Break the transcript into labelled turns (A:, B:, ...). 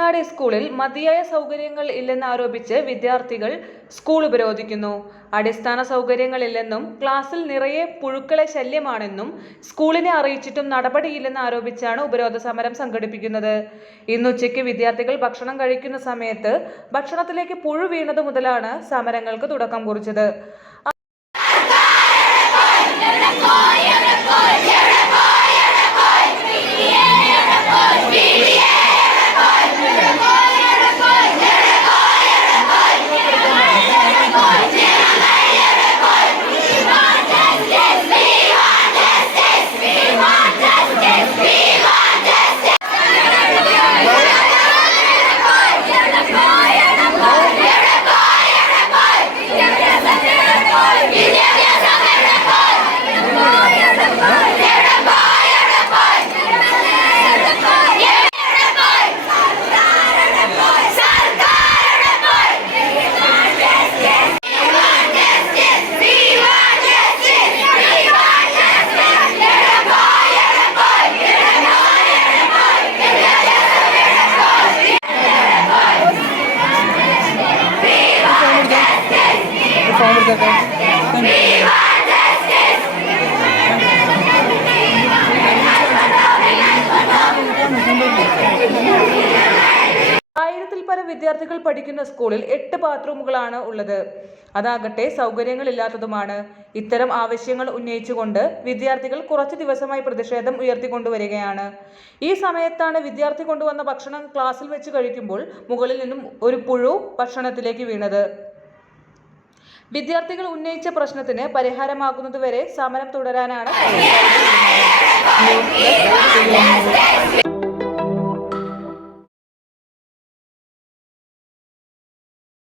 A: ഹൈസ്കൂളിൽ മതിയായ സൗകര്യങ്ങൾ ഇല്ലെന്നാരോപിച്ച് വിദ്യാർത്ഥികൾ സ്കൂൾ ഉപരോധിക്കുന്നു. അടിസ്ഥാന സൗകര്യങ്ങളില്ലെന്നും ക്ലാസ്സിൽ നിറയെ പുഴുക്കളെ ശല്യമാണെന്നും സ്കൂളിനെ അറിയിച്ചിട്ടും നടപടിയില്ലെന്ന് ആരോപിച്ചാണ് ഉപരോധ സമരം സംഘടിപ്പിക്കുന്നത്. ഇന്നുച്ചയ്ക്ക് വിദ്യാർത്ഥികൾ ഭക്ഷണം കഴിക്കുന്ന സമയത്ത് ഭക്ഷണത്തിലേക്ക് പുഴു വീണതു മുതലാണ് സമരങ്ങൾക്ക് തുടക്കം കുറിച്ചത്.
B: എടുത്തേക്കെ
A: ആയിരത്തിൽ പരം വിദ്യാർത്ഥികൾ പഠിക്കുന്ന സ്കൂളിൽ എട്ട് ബാത്റൂമുകളാണ് ഉള്ളത്. അതാകട്ടെ സൗകര്യങ്ങളില്ലാത്തതുമാണ്. ഇത്തരം ആവശ്യങ്ങൾ ഉന്നയിച്ചുകൊണ്ട് വിദ്യാർത്ഥികൾ കുറച്ചു ദിവസമായി പ്രതിഷേധം ഉയർത്തിക്കൊണ്ടുവരികയാണ്. ഈ സമയത്താണ് വിദ്യാർത്ഥി കൊണ്ടുവന്ന ഭക്ഷണം ക്ലാസ്സിൽ വെച്ച് കഴിക്കുമ്പോൾ മുകളിൽ നിന്നും ഒരു പുഴു ഭക്ഷണത്തിലേക്ക് വീണത്. വിദ്യാർത്ഥികൾ ഉന്നയിച്ച പ്രശ്നത്തിന് പരിഹാരമാകുന്നതുവരെ സമരം തുടരാനാണ്